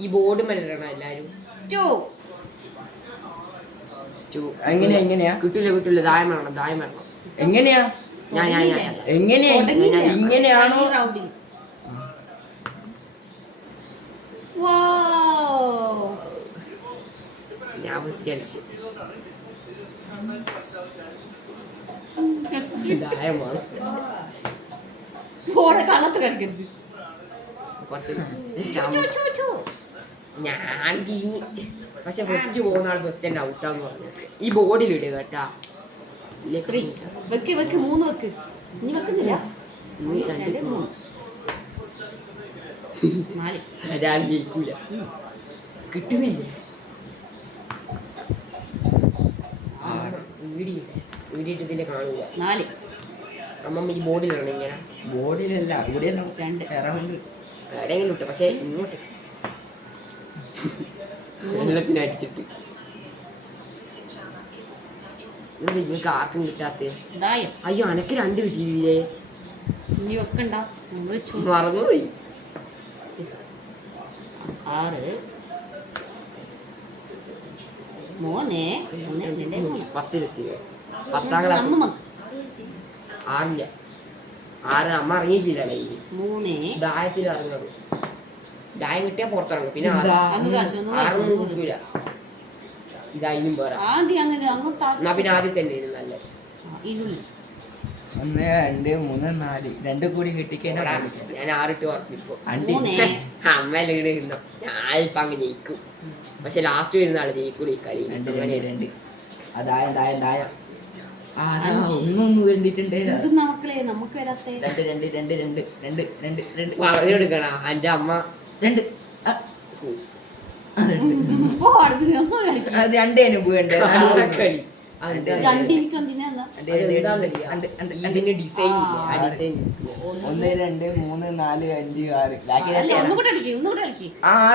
ഈ ബോർഡ് മലരണം എല്ലാരും. എങ്ങനെയാ കിട്ടില്ല ദായം വേണം. എങ്ങനെയാ ഇങ്ങനെയാണോ? ഞാൻ ഫസ്റ്റ് കളിച്ചു ദായമാണ് ഞാൻ പക്ഷെ ഫസ്റ്റ് പോകുന്ന ആൾ ഫസ്റ്റ് തന്നെ ഔട്ടാന്ന് പറഞ്ഞു. ഈ ബോർഡിൽ ഇടുക കേട്ടാ. ഒരാൾ ജയിക്കൂല. കിട്ടുന്നില്ല. വീടിയിട്ടതിലെ കാണൂല. അമ്മമ്മ ഈ ബോർഡിലാണ് ഇങ്ങനെ. ബോർഡിലല്ല, ഇവിടെ എവിടെയെങ്കിലും ഇട്ടു. പക്ഷെ ഇങ്ങോട്ട് വെള്ളത്തിന് അടിച്ചിട്ട് നിങ്ങൾക്ക് ആർക്കും കിട്ടാത്ത. അയ്യോ അനക്ക് 2 കിട്ടിയില്ലേ? മറന്നുപോയി. 6 10 10ാം ക്ലാസ്. 6 അമ്മ ഇറങ്ങിയിട്ടില്ല. 3 ദായത്തിൽ ഇറങ്ങുന്നത്. ദായം കിട്ടിയാ പുറത്തിറങ്ങും. പിന്നെ 6 കിട്ടൂല. ഇതായാലും വേറെ. എന്നാ പിന്നെ ആദ്യം തന്നെ നല്ല 1 2 3 4 2 കൂടി കിട്ടിക്കഴിഞ്ഞാൽ ഞാൻ 6 ഇട്ട് ഉറപ്പിപ്പോ. അമ്മ ഇരുന്നോ ഞാൻ ഇപ്പൊ അങ്ങ് ജയിക്കും. പക്ഷെ ലാസ്റ്റ് വരുന്ന ആള് ജയിക്കൂല ഈ കളി. 2 ദായം ഒന്നൊന്നും വേണ്ടിട്ടുണ്ട്. പറഞ്ഞു കൊടുക്കണ എന്റെ അമ്മ 2 അത് 2 അനുഭവണ്ട്. അതിന്റെ ഡിസൈൻ 1 2 3 4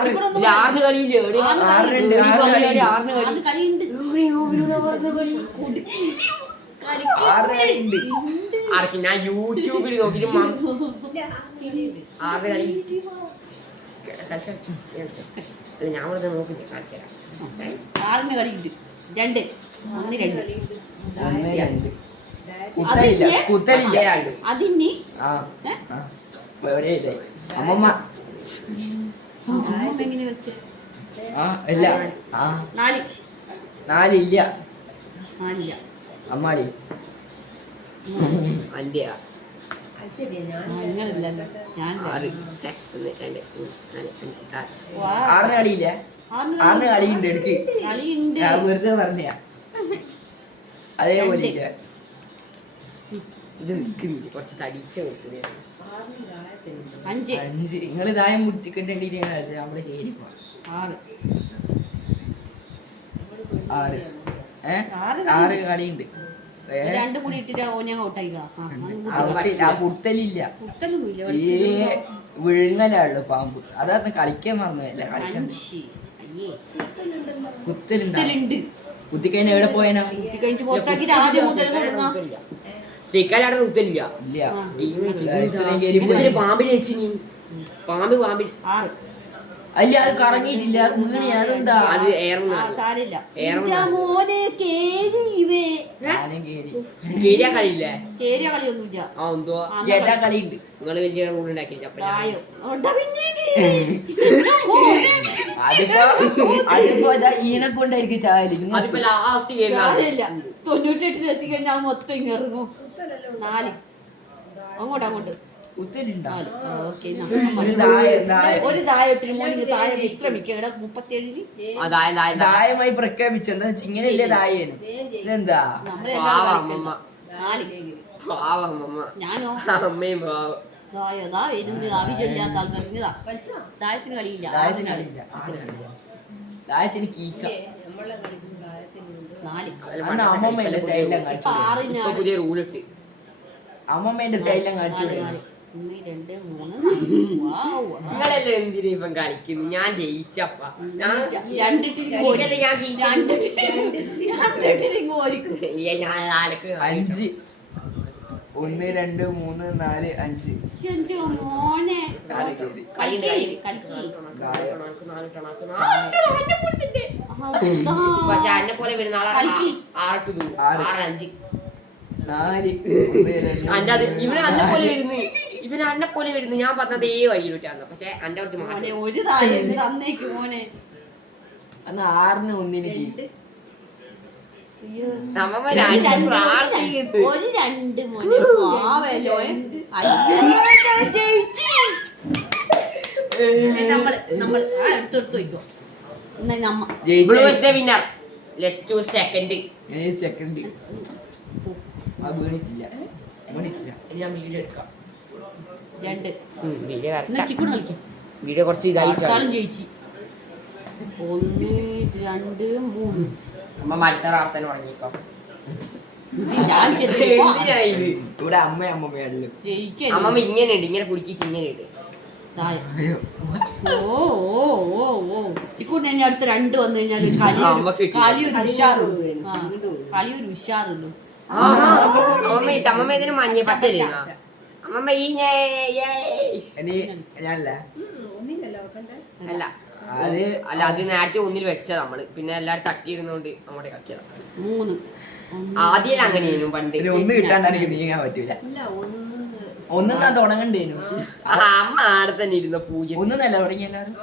5 6 ഞാൻ യൂട്യൂബിൽ നോക്കിട്ട് 6 കളി അല്ല ഞാൻ ഇവിടെ നോക്കി കാണിച്ചു തരാം. 6 കളി 2 കുത്തലില്ല. അതിന് അമ്മമ്മ എങ്ങനെ വെച്ച് ഇല്ല 4 ഇല്ല. 4 അമ്മാടി അന്റെ 6 കളിയില്ല. 6 കളിയുണ്ട് എടുക്ക്. ഞാൻ വെറുതെ പറഞ്ഞ അതേപോലെ ഇല്ല. ഇത് നിൽക്കുന്നില്ല. കുറച്ച് തടിച്ച കൊടുത്തത് 5 നിങ്ങള് ദായം മുട്ടിക്കിട്ടേണ്ടി നമ്മള് കേറി 6 കളിയുണ്ട്. 2 കൂടി ഇട്ടിട്ട് ഞാൻ കുത്തലില്ല. വിഴുങ്ങലുള്ളു പാമ്പ്. അതാണ് കളിക്കാൻ മറന്നതല്ല. കളിക്കാൻ കുത്തലുണ്ട്. കുത്തിക്കഴിഞ്ഞ എവിടെ പോയനാ? ശ്രീക്കാലാടെ കുത്തലില്ല. പാമ്പിനെ വെച്ച് നീ പാമ്പ് 6 അല്ല അത് കറങ്ങിയിട്ടില്ല. അത് വീണി. അതെന്താ? അത് കേരിയ കളിയില്ലേ? കളിയൊന്നുമില്ല. ചേട്ടാ കളിയുണ്ട്. നിങ്ങള് വലിയ റൂൾ ഉണ്ടാക്കി. അതിപ്പോ ഈനെ കൊണ്ടായിരിക്കും ചായല്. 98 എത്തിക്കഴിഞ്ഞാൽ മൊത്തം ഇറങ്ങും. 4 അങ്ങോട്ട് കുത്തലുണ്ടാവും. ഒരു ദായത്തിന് താഴെ വിശ്രമിക്കുക. 37 ദായമായി പ്രഖ്യാപിച്ചു. എന്താ വെച്ചാൽ ഇങ്ങനെയല്ലേ ദായേനും. ഇതെന്താ ഞാനോ അമ്മയും ആവശ്യമില്ലാത്ത ആൾക്കാർ ദായത്തിന് കളിയില്ല. ദായത്തിന് കീക്ക 4 അമ്മമ്മേന്റെ സ്റ്റൈലിലും കളിച്ചു. പുതിയ റൂൾ ഇട്ട് അമ്മമ്മേന്റെ സ്റ്റൈലിലും കളിച്ചു. 1 2 3 നിങ്ങളെല്ലാം എന്തിനാ ഇപ്പം കളിക്കുന്നു? ഞാൻ ജയിച്ചപ്പ ഞാൻ 1 2 3 4 5. എന്റെ മോനെ നാല് കയറി. പക്ഷെ എന്നെ പോലെ വരുന്ന ആളെ കളിക്ക്. 6 to 6 5 4 ഇവന് അന്നെ പോലെ വരുന്നു. ഇവന് അന്നെ പോലെ വരുന്നു. ഞാൻ പറഞ്ഞത് വഴിയിലോട്ടാണ്. പക്ഷെ എന്റെ കുറച്ച് മോനെ മാറ്റം. ഒരു താഴെ തന്നേക്ക് മോനെ. അന്ന് 6ന് 1 കിട്ടി. നമ്മ ഒരു രണ്ട് രണ്ട് പ്രാർത്ഥിക്കുന്നു. ഒരു രണ്ട് മോനെ പാവല്ലോ. ജയിച്ചു. നമ്മൾ എടുത്തെടുത്ത് വയ്ക്കോ. എന്നാ നമ്മ Blue is the winner. Let's choose second. Second വീണിട്ടില്ല. ഇനി ഞാൻ വീഡിയോ എടുക്കാം. രണ്ട്. വീഡിയോ എന്നാ ചിക്കൻ കളിക്കും. വീഡിയോ കുറച്ച് ഇതായിട്ടാണ്. അടുത്താളും ജയിച്ചു. 1 2 3. അമ്മ മറ്റേ പ്രാർത്ഥന തുടങ്ങിക്കോ. ഇവിടെ അമ്മയുള്ളു. അമ്മ ഇങ്ങനെ ഉണ്ട്. ഇങ്ങനെ കുടിക്കിച്ച് ഇങ്ങനെ ഇട്ട്. ചിക്കൂട്ട് ഞാൻ അടുത്ത 2 വന്നു കഴിഞ്ഞാല് കളിയൊരു ഉഷാറുള്ളൂ. അമ്മ ചമ്മമ്മ ഇതിന് മഞ്ഞ പച്ചല്ലേ അമ്മമ്മ ഈ ഞാനല്ല അല്ല അല്ല അത് നേരത്തെ ഒന്നിൽ വെച്ചത് നമ്മള്. പിന്നെ എല്ലാരും തട്ടിയിരുന്നോണ്ട് അങ്ങോട്ട് കളിച്ചതാ. 3 ആദ്യം അങ്ങനെയായിരുന്നു പണ്ട്. 1 കിട്ടാണ്ട് എനിക്ക് നീങ്ങാൻ പറ്റൂല. 1 ഞാൻ തുടങ്ങണ്ടേനു. അമ്മ ആടെ തന്നെ ഇരുന്ന പൂജ 1 നല്ല തുടങ്ങി എല്ലാരും.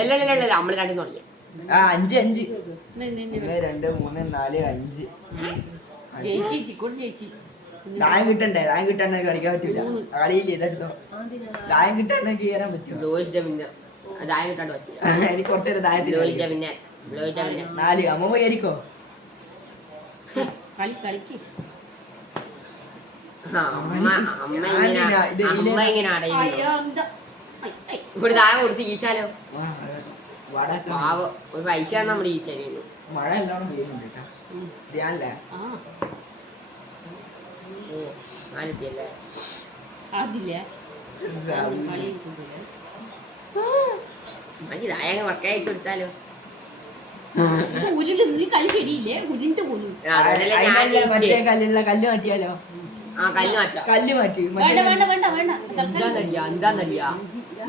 അല്ല നമ്മള് രണ്ടും തുടങ്ങി. 5 5 1 2 3 4 5. ചേച്ചി ചിക്കോട് ചേച്ചി ദായം കിട്ടണ്ടേ? ദായം കിട്ടാണ്ട് കളിക്കാൻ പറ്റൂല. കളിയില്ല ഇതെടുത്തോ. ദായം കിട്ടാണ്ടെങ്കിൽ കയറാൻ പറ്റുമോ? ബ്ലോയിന്റെ പിന്നെ ദായം കിട്ടാണ്ട് പറ്റില്ല. എനിക്ക് കുറച്ചേരം ദായത്തിൽ ബ്ലോയിന്റെ പിന്നെ 4 അമ്മ കയറിക്കോ. കളിക്ക്. അമ്മ ഇങ്ങനെ അടയുന്നു. ഇവിടെ ദായം കൊടുത്ത് ഈച്ചാലോ. പാവം ഒരു പൈസ നമ്മുടെ ഈച്ചായിരുന്നു. മഴ എല്ലാം പെയ്യുന്നുണ്ട് കേട്ടോ. ധ്യാനല്ലേ? ഓ 4 കുട്ടിയല്ലേ അതില്ല ദായ വർക്ക് അയച്ചു കൊടുത്താലോ. ഉരുണ്ട് നീ കളി ശരിയില്ലേ? ഉരുണ്ട് പോന്നു. മറ്റേ കല്ല് മാറ്റിയാലോ? കല്ല് മാറ്റാം. കല്ല് മാറ്റി. എന്താന്നറിയാ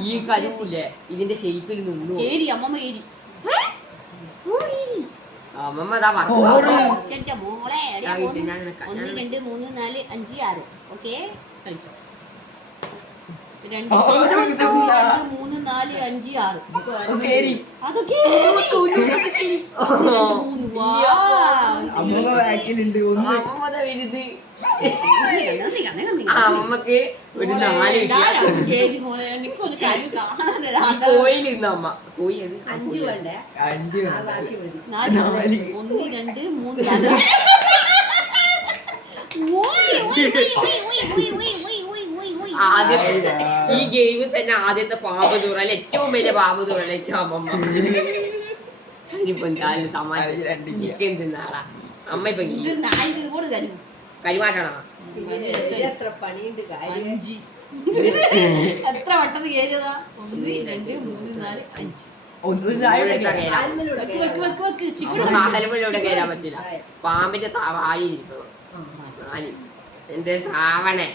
ഈ കല്ലില്ലേ ഇതിന്റെ ഷേപ്പിൽ നിന്നു അമ്മമ്മ കേരി. അമ്മമ്മ അതാ പറഞ്ഞു. എന്റെ മോളെ 1 2 3 4 5 6. ഓക്കെ കളിക്കാം. 2 3 4 5 6. കേറി. അതൊക്കെ അമ്മമ്മ ബാക്കിലുണ്ട്. അമ്മമ്മ വലുത്. അമ്മമ്മക്ക് ഒരു 4 കോയിൽ ഇന്ന് അമ്മ കോയി 5 വേണ്ടേ? 5 1 2 3 ആദ്യത്തെ ഈ ഗെയിമിൽ തന്നെ ആദ്യത്തെ പാമ്പ് തൂറൽ ഏറ്റവും വലിയ പാമ്പ് തൂറൽ അമ്മമ്മ. ഇനിയിപ്പോ എന്തായാലും തമാശ എന്തിനാളാ അമ്മ ഇപ്പൊ കരിമാറ്റണോ? എത്ര വട്ടത് കേറിയതാ? 1 2 3 4 5. പാലമ്പുള്ളിലൂടെ കയറാൻ പറ്റില്ല. പാമ്പിന്റെ വാഴി ഇരിക്കണം. എന്റെ സാവണേ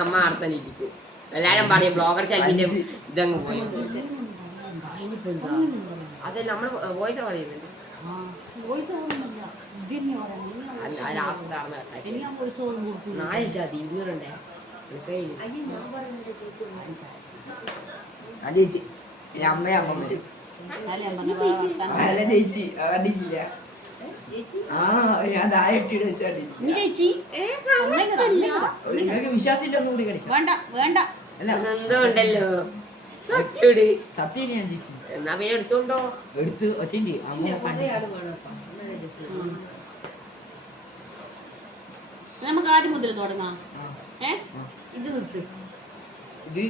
അമ്മ ആർത്തനിരിക്കും. എല്ലാരും പറയും ബ്ലോഗർ ഷെൽഫിന്റെ ഇതങ്ങ് പോയി. അതെ നമ്മള് വോയിസ് പറയുന്നുണ്ട്. നാളെ ഇരുന്നൂറുണ്ടേ ചേച്ചി അമ്മയും അമ്മ വരും. അല്ല ചേച്ചി കണ്ടില്ല. ഞാൻ താഴെ ഇട്ടിട്ട് വെച്ചാണ്ടില്ല. നിങ്ങൾക്ക് വിശ്വാസമില്ല ഒന്നും കൂടി കളിക്കാം. വേണ്ട അല്ല എന്തുകൊണ്ടല്ലോ സത്യം ഞാൻ ചേച്ചി എന്നാ പിന്നെ എടുത്തോണ്ടോ. എടുത്ത് ഒറ്റ നമുക്ക് ആദ്യം മുതൽ തുടങ്ങാം. ഇത് നിർത്ത്. ഇത്